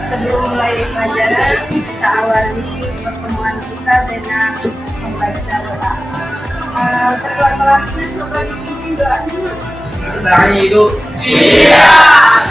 Sebelum mulai pelajaran, kita awali pertemuan kita dengan membaca doa. Ketua kelasnya coba dipimpin doa dulu. Setelahnya hidup. Siap.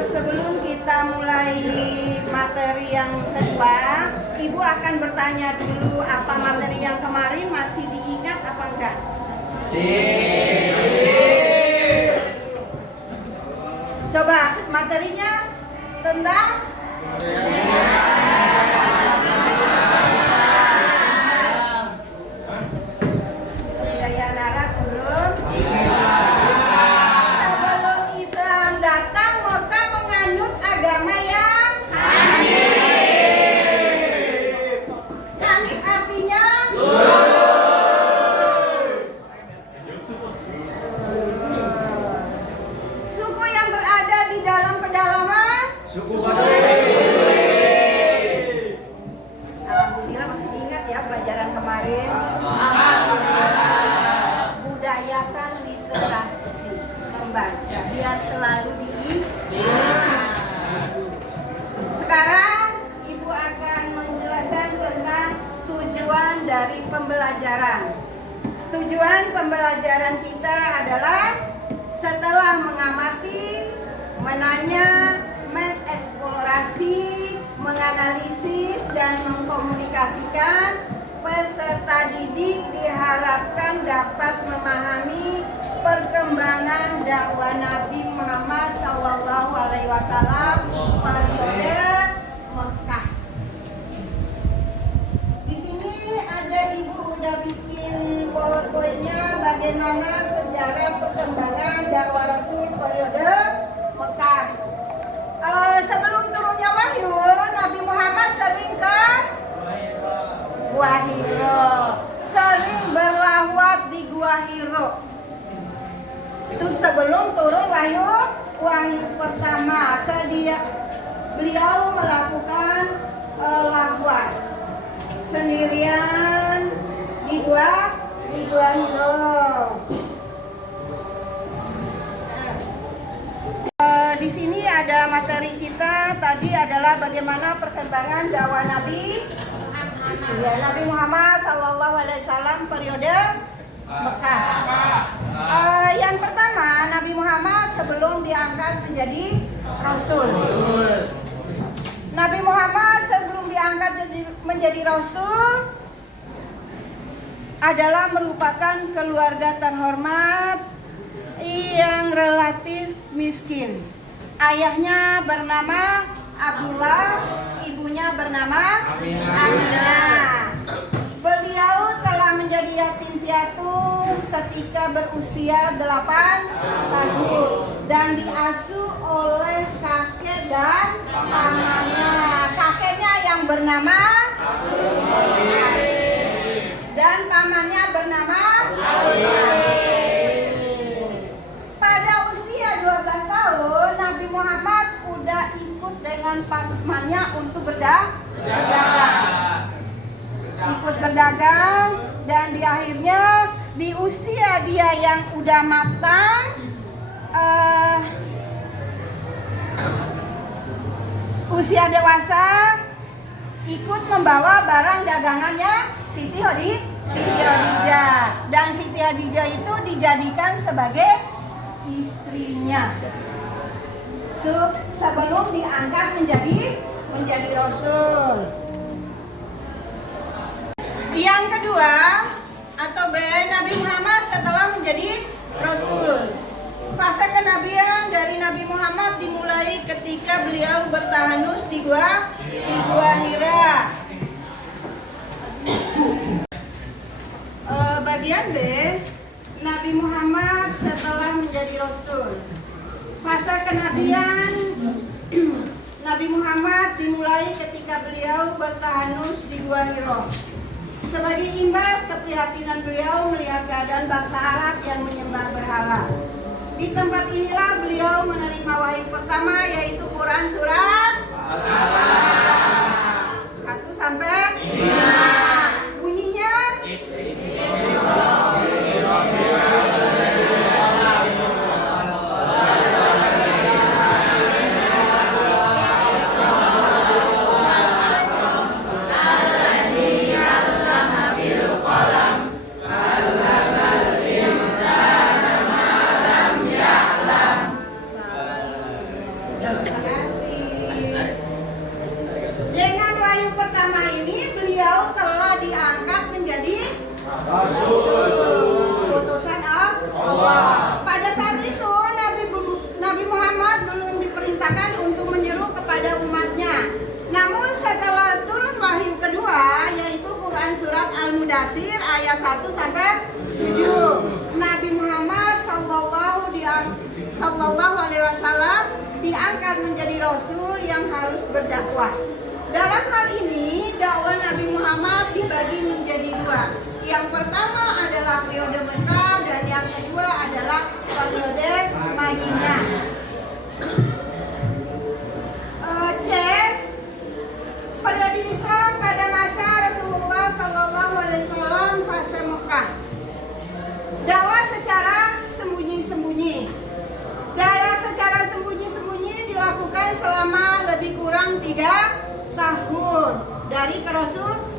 Sebelum kita mulai materi yang kedua, Ibu akan bertanya dulu apa materi yang kemarin masih diingat apa enggak? Coba materinya tentang kebudayaan Arab sebelum Islam datang, Mekah menganut agama yang Hanif artinya suku yang berada di dalam pedalaman Alhamdulillah masih ingat ya pelajaran kemarin. Budayakan literasi membaca biar selalu diingat. Sekarang Ibu akan menjelaskan tentang tujuan dari pembelajaran. Tujuan pembelajaran kita adalah setelah mengamati, menanya, mengeksplorasi, menganalisis, dan mengkomunikasikan, peserta didik diharapkan dapat memahami perkembangan dakwah Nabi Muhammad SAW periode Mekah. Di sini ada Ibu udah bikin PowerPoint-nya bagaimana sejarah perkembangan dakwah Rasul periode Mekah. Sebelum turunnya wahyu, Nabi Muhammad sering ke Gua Hiro, sering berlawat di Gua Hiro. Itu sebelum turun wahyu pertama ke dia, beliau melakukan lawat sendirian di Gua Hiro. Di sini ada materi kita tadi adalah bagaimana perkembangan dakwah Nabi Muhammad SAW periode Mekah. Yang pertama, Nabi Muhammad sebelum diangkat menjadi Rasul. Nabi Muhammad sebelum diangkat menjadi Rasul adalah merupakan keluarga terhormat yang relatif miskin. Ayahnya bernama Abdullah, ibunya bernama Aminah. Beliau telah menjadi yatim piatu ketika berusia 8 tahun dan diasuh oleh kakek dan pamannya. Kakeknya yang bernama dan pamannya bernama Pada usia 12 tahun Nabi Muhammad udah ikut dengan pamannya untuk berdagang. ikut berdagang, dan di akhirnya di usia dia yang udah matang, usia dewasa, ikut membawa barang dagangannya Siti Khadijah, dan Siti Khadijah itu dijadikan sebagai istrinya. Tuh, sebelum diangkat menjadi rasul. Yang kedua atau B, Nabi Muhammad setelah menjadi rasul. Fase kenabian dari Nabi Muhammad dimulai ketika beliau bertahanus di gua Hira. Bagian B, Nabi Muhammad setelah menjadi rasul. Fase kenabian Nabi Muhammad dimulai ketika beliau bertahanus di Gua Hira. Sebagai imbas keprihatinan beliau melihat keadaan bangsa Arab yang menyembah berhala. Di tempat inilah beliau menerima wahyu pertama, yaitu Quran surat 1 sampai 5. Bunyinya utusan Allah. Pada saat itu Nabi Muhammad belum diperintahkan untuk menyeru kepada umatnya. Namun setelah turun wahyu kedua, yaitu Quran surat Al-Mudaththir ayat 1 sampai 7, Nabi Muhammad sallallahu alaihi wasallam diangkat menjadi rasul yang harus berdakwah. Dalam hal ini, dakwah Nabi Muhammad dibagi menjadi dua. Yang pertama adalah periode Mekah dan yang kedua adalah periode Madinah. C. Periode Islam pada masa Rasulullah SAW fase Mekah. Dakwah secara sembunyi-sembunyi. Dakwah secara sembunyi-sembunyi dilakukan selama lebih kurang 3 tahun dari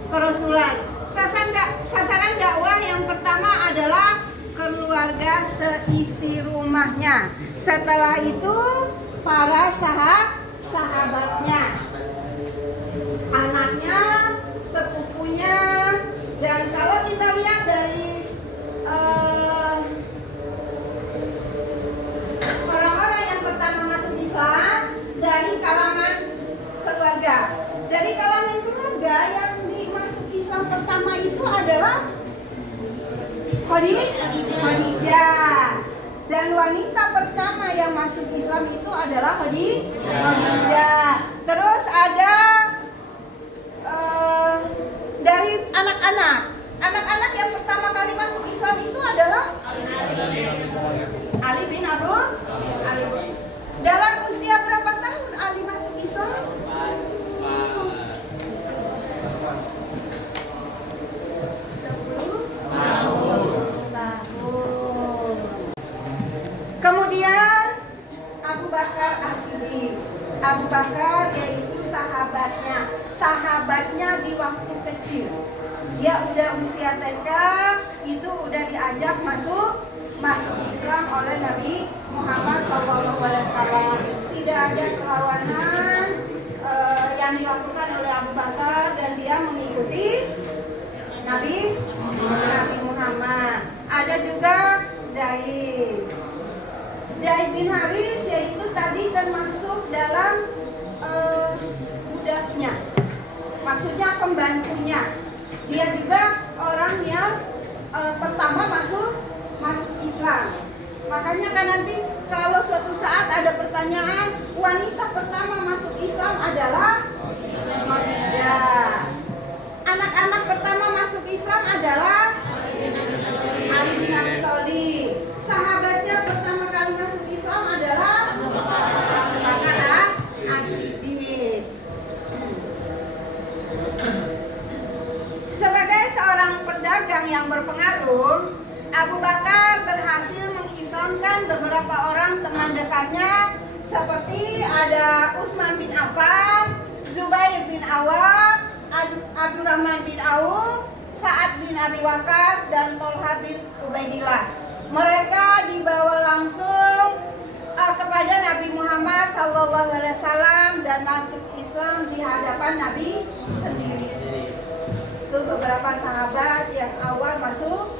kerasulan. Sasaran dakwah yang pertama adalah keluarga seisi rumahnya. Setelah itu para sahabatnya, anaknya, sepupunya, dan kalau kita lihat dari orang-orang yang pertama masuk Islam dari kalangan keluarga. Dari kalangan keluarga yang dimasuk Islam pertama itu adalah Khadijah. Dan wanita pertama yang masuk Islam itu adalah Khadijah. Terus ada dari anak-anak. Anak-anak yang pertama kali masuk Islam itu adalah Ali bin Abi Thalib. Dalam usia berapa tahun Ali masuk Islam? 10 tahun. Kemudian Abu Bakar As-Siddiq. Abu Bakar yaitu sahabatnya di waktu kecil. Dia udah usia TK, itu udah diajak masuk Islam oleh Nabi Muhammad SAW. Tidak ada perlawanan yang dilakukan oleh Abu Bakar dan dia mengikuti Nabi Muhammad. Ada juga Zaid bin Haris, yaitu tadi termasuk dalam budaknya, maksudnya pembantunya. Dia juga orang yang pertama masuk Islam. Makanya kan nanti kalau suatu saat ada pertanyaan, wanita pertama masuk Islam adalah Khadijah. Anak-anak pertama masuk Islam adalah Ali bin Abi Thalib. Sahabatnya pertama kali masuk Islam adalah Abu Bakar As-Siddiq. yang berpengaruh, Abu Bakar berhasil mengislamkan beberapa orang teman dekatnya seperti ada Utsman bin Affan, Zubair bin Awam, Abdurrahman bin Auf, Sa'ad bin Abi Waqqas, dan Tolha bin Ubaidillah. Mereka dibawa langsung kepada Nabi Muhammad SAW dan masuk Islam di hadapan Nabi sendiri. Itu beberapa sahabat yang awal masuk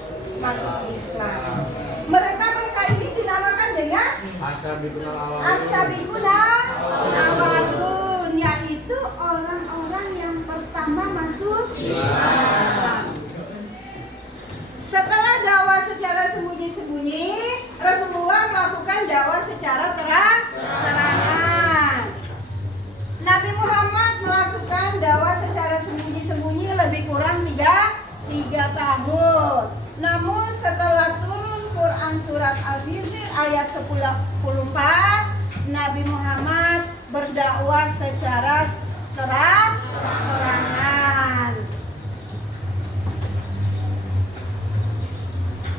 Islam. Mereka ini dinamakan dengan Asyabiqunal Awalun, yaitu orang-orang yang pertama masuk Islam. Setelah dakwah secara sembunyi-sembunyi, Rasulullah melakukan dakwah secara terang-terangan. Nabi Muhammad melakukan dakwah secara sembunyi-sembunyi lebih kurang 3 tahun. Namun setelah turun Quran surat Al-Hijr ayat 14, Nabi Muhammad berdakwah secara terang-terangan.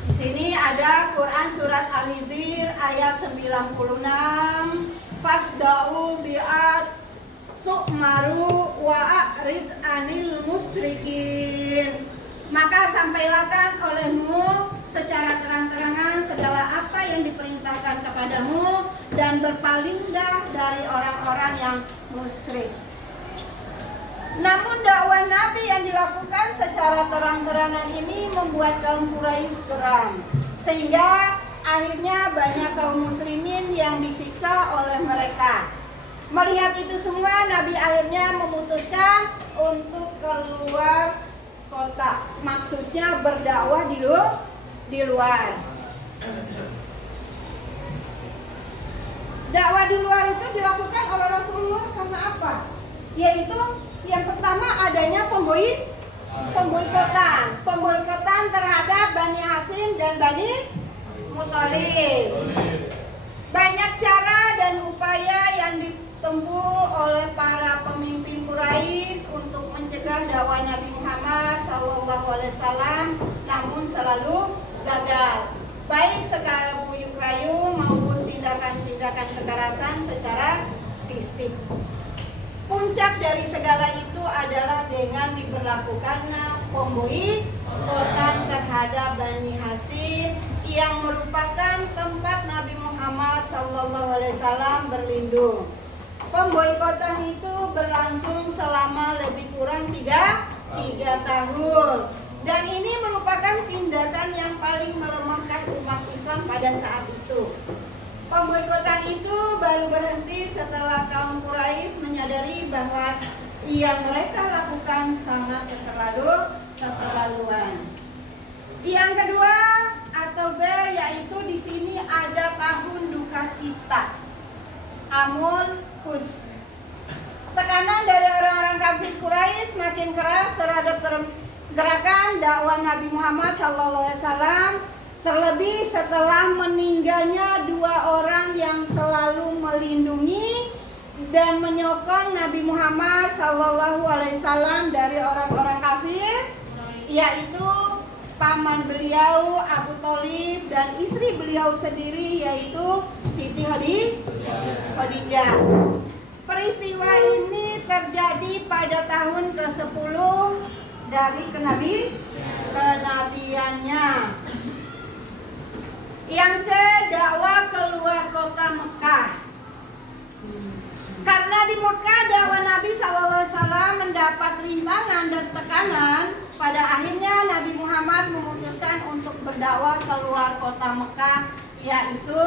Di sini ada Quran surat Al-Hijr ayat 96, fasda'u bi'at tu'maru wa a'rid anil musyrikin. Maka sampaikan olehmu secara terang-terangan segala apa yang diperintahkan kepadamu dan berpalinglah dari orang-orang yang musyrik. Namun dakwah Nabi yang dilakukan secara terang-terangan ini membuat kaum Quraisy geram, sehingga akhirnya banyak kaum muslimin yang disiksa oleh mereka. Melihat itu semua, Nabi akhirnya memutuskan untuk keluar kota. Maksudnya berdakwah di luar. Dakwah di luar itu dilakukan oleh Rasulullah karena apa? Yaitu yang pertama adanya pemboikotan terhadap Bani Hashim dan Bani Muthalib. Banyak cara dan upaya yang ditempuh oleh para pemimpin Quraisy untuk mencegah dakwah Nabi Muhammad SAW, namun selalu gagal, baik secara bujuk rayu maupun tindakan-tindakan kekerasan secara fisik. Puncak dari segala itu adalah dengan diberlakukannya pemboikotan terhadap Bani Hashim yang merupakan tempat Nabi Muhammad SAW berlindung. Pemboikotan itu berlangsung selama lebih kurang 3 tahun. Dan ini merupakan tindakan yang paling melemahkan umat Islam pada saat itu. Pemboikotan itu baru berhenti setelah kaum Quraisy menyadari bahwa yang mereka lakukan sangat keterlaluan. Yang kedua atau B, yaitu di sini ada tahun duka cita, Amul Huzn. Tekanan dari orang-orang kafir Quraisy semakin keras terhadap gerakan dakwah Nabi Muhammad SAW. Terlebih setelah meninggalnya 2 orang yang selalu melindungi dan menyokong Nabi Muhammad SAW dari orang-orang kafir, yaitu paman beliau Abu Thalib dan istri beliau sendiri yaitu Siti Khadijah. Peristiwa ini terjadi pada tahun ke-10 dari kenabiannya. Yang C, dakwah keluar kota Mekah. Karena di Mekah dakwah Nabi SAW mendapat rintangan dan tekanan, pada akhirnya Nabi Muhammad memutuskan untuk berdakwah keluar kota Mekah, yaitu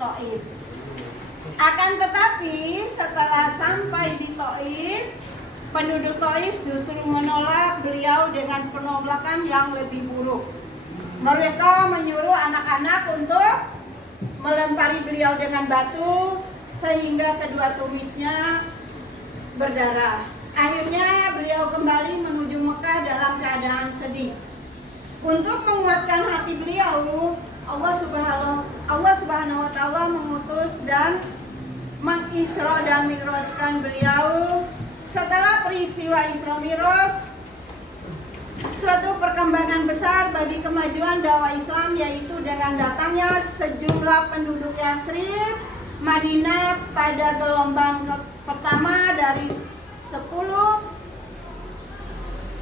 Thaif. Akan tetapi setelah sampai di Thaif, penduduk Thaif justru menolak beliau dengan penolakan yang lebih buruk. Mereka menyuruh anak-anak untuk melempari beliau dengan batu sehingga kedua tumitnya berdarah. Akhirnya beliau kembali menuju Mekah dalam keadaan sedih. Untuk menguatkan hati beliau, Allah Subhanahu wa taala mengutus dan mengisra dan mi'rajkan beliau. Setelah peristiwa Isra Mi'raj, suatu perkembangan besar bagi kemajuan dakwah Islam, yaitu dengan datangnya sejumlah penduduk Yathrib, Madinah pada gelombang pertama dari 10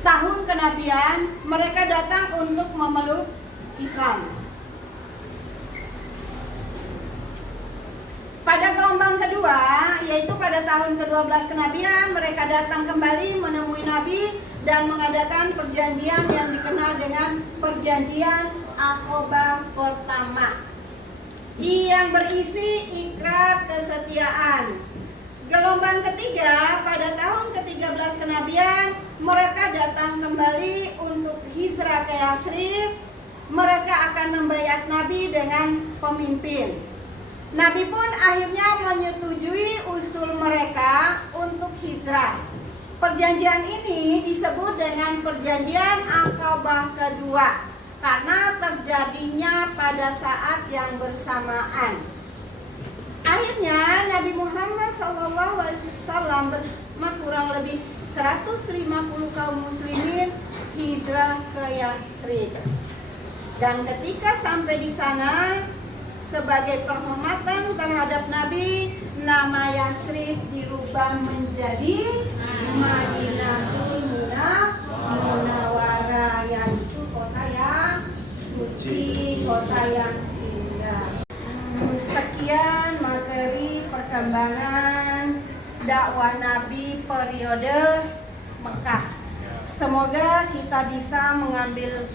tahun kenabian. Mereka datang untuk memeluk Islam. Pada gelombang kedua, yaitu pada tahun ke-12 kenabian, mereka datang kembali menemui Nabi dan mengadakan perjanjian yang dikenal dengan perjanjian Aqabah pertama, yang berisi ikrar kesetiaan. Gelombang ketiga, pada tahun ke-13 kenabian, mereka datang kembali untuk hijrah ke Yathrib. Mereka akan membaiat Nabi dengan pemimpin. Nabi pun akhirnya menyetujui usul mereka untuk hijrah. Perjanjian ini disebut dengan perjanjian Aqabah kedua karena terjadinya pada saat yang bersamaan. Akhirnya Nabi Muhammad SAW bersama kurang lebih 150 kaum muslimin hijrah ke Yathrib. Dan ketika sampai di sana, sebagai penghormatan terhadap Nabi, nama Yathrib dirubah menjadi Madinatul Munawwarah, yaitu kota yang suci, kota yang indah. Sekian materi perkembangan dakwah Nabi periode Mekah. Semoga kita bisa mengambil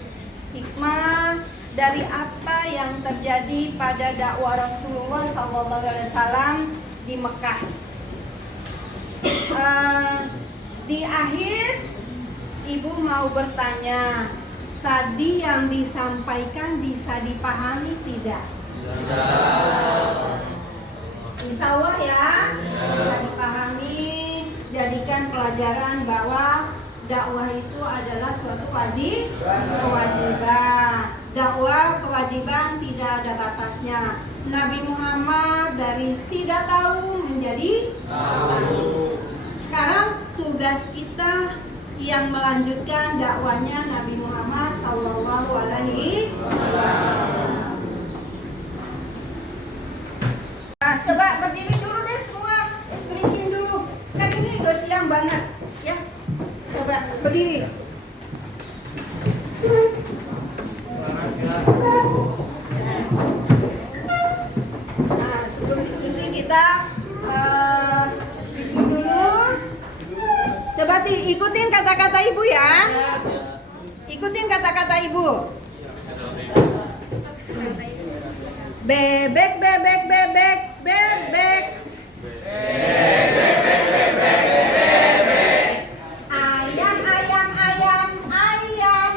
hikmah dari apa yang terjadi pada dakwah Rasulullah SAW di Mekah. Di akhir, Ibu mau bertanya, tadi yang disampaikan bisa dipahami tidak? Insya Allah ya, bisa dipahami. Jadikan pelajaran bahwa dakwah itu adalah suatu kewajiban. Dakwah kewajiban tidak ada batasnya. Nabi Muhammad dari tidak tahu menjadi tahu. Sekarang tugas kita yang melanjutkan dakwahnya Nabi Muhammad Sallallahu Alaihi Wasallam. Nah, coba berdiri dulu deh semua, berdiri dulu. Kan ini udah siang banget, ya. Coba berdiri. Nah, sebelum diskusi kita speaking dulu. Coba ikutin kata-kata Ibu ya. Ikutin kata-kata Ibu. Bebek, bebek, bebek, bebek. Ayam, ayam, ayam, ayam.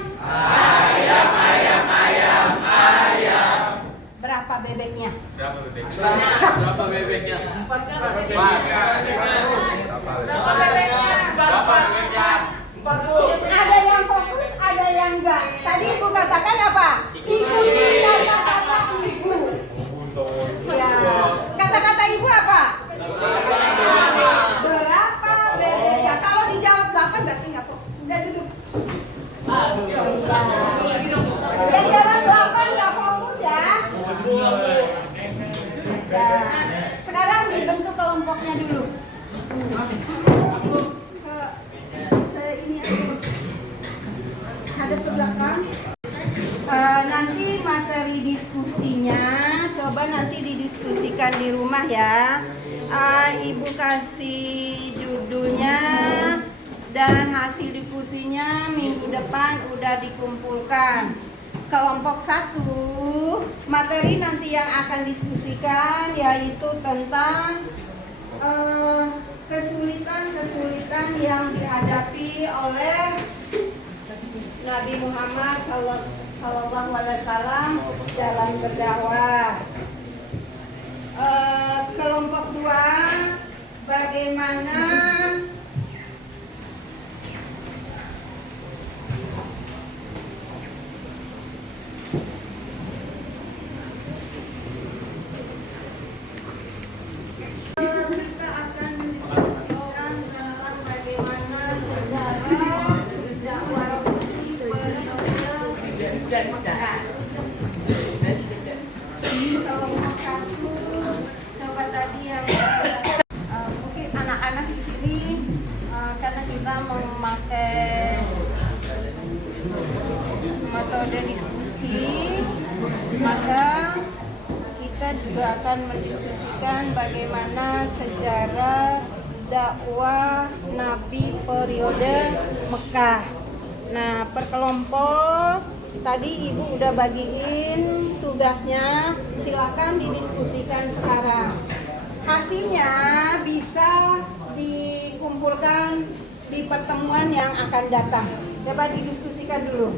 Berapa bebeknya? Berapa bebeknya? Ada yang fokus, ada yang enggak. Tadi Ibu katakan apa? Ikuti kata-kata Ibu. Ya. Kata-kata Ibu apa? Berapa bebeknya? Kalau dijawab 8 berarti nggak fokus. Sudah duduk. Yang jawab 8 nggak fokus ya. Ya. Sekarang dibentuk kelompoknya dulu. Ini aja. Hadap ke belakang. Nanti materi diskusinya coba nanti didiskusikan di rumah ya. Ibu kasih judulnya dan hasil diskusinya minggu depan udah dikumpulkan. Kelompok 1, materi nanti yang akan diskusikan yaitu tentang kesulitan-kesulitan yang dihadapi oleh Nabi Muhammad Sallallahu Alaihi Wasallam dalam berdakwah. Kelompok 2, bagaimana kita akan mendiskusikan tentang bagaimana sejarah dakwah Rasul periode Kalau nomor satu, coba tadi yang mungkin anak-anak di sini karena kita memakai metode diskusi, maka kita juga akan mendiskusikan bagaimana sejarah dakwah Nabi periode Mekah. Nah, per kelompok tadi Ibu udah bagiin tugasnya, silakan didiskusikan sekarang. Hasilnya bisa dikumpulkan di pertemuan yang akan datang. Coba didiskusikan dulu.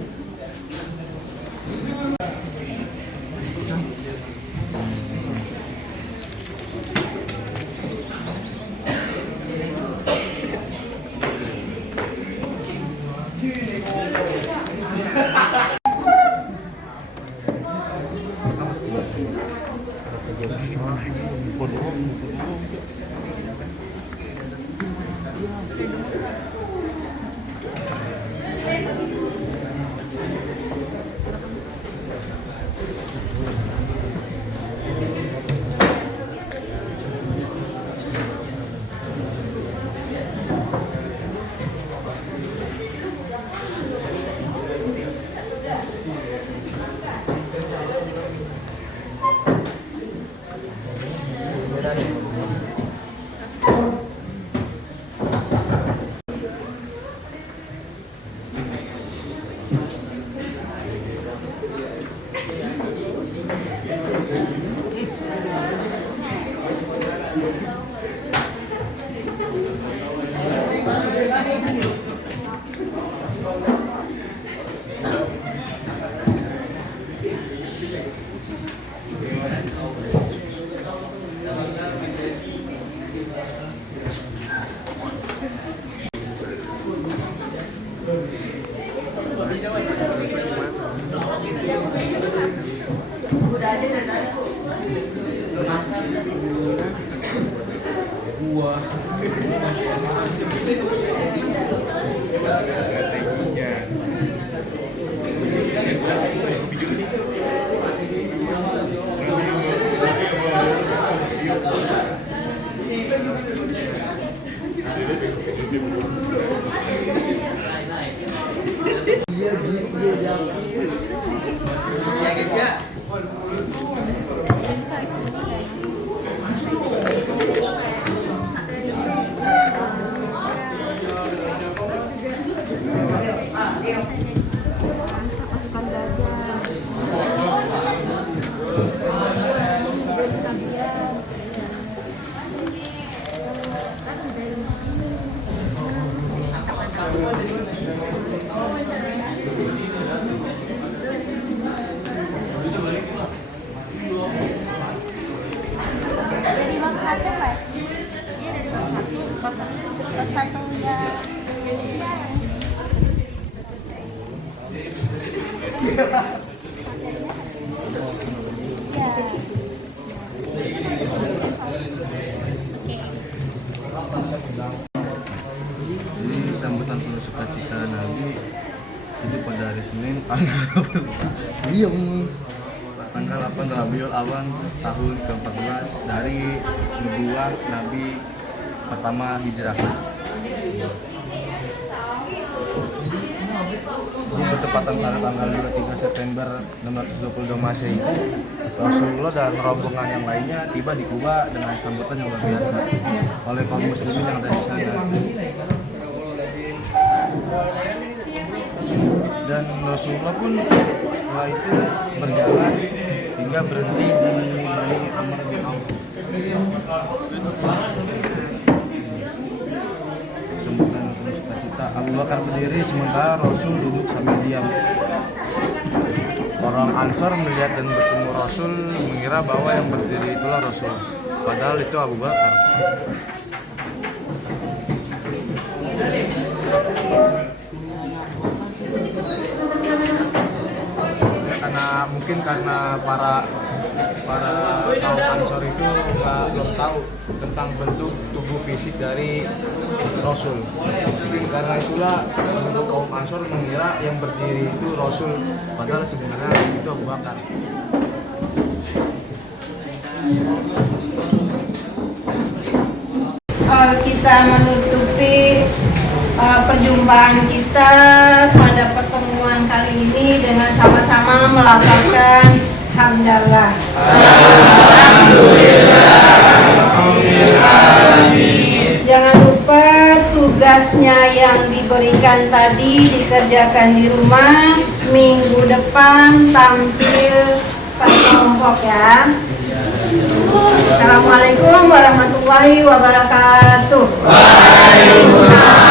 Dari bab satu Mas, dia dari bab satu ya. Jadi sambutan penuh sukacita Nabi itu pada hari Senin tanggal 8 Rabiul Awal tahun ke-14 dari nubuah Nabi pertama hijrah. Ini bertepatan pada tanggal 23 September 622 Masehi. Rasulullah dan rombongan yang lainnya tiba di Kuba dengan sambutan yang luar biasa oleh kaum muslimin yang ada di sana. Dan Rasulullah pun setelah itu berjalan hingga berhenti di Bani Amr bin Auf. Sambutan penuh sukacita. Abu Bakar berdiri sementara Rasul duduk sambil diam. Orang Ansor melihat dan bertemu Rasul mengira bahwa yang berdiri itulah Rasul, padahal itu Abu Bakar. karena para kaum Ansor itu belum tahu tentang bentuk tubuh fisik dari Rasul. Karena itulah bentuk kaum Ansor mengira yang berdiri itu Rasul, padahal sebenarnya itu Abu Bakar. Kita menutupi perjumpaan kita pada pertemuan kali ini dengan sama-sama melafazkan hamdalah. Jangan lupa tugasnya yang diberikan tadi dikerjakan di rumah. Minggu depan tampil ke kelompok ya. Assalamualaikum warahmatullahi wabarakatuh. Waalaikumsalam.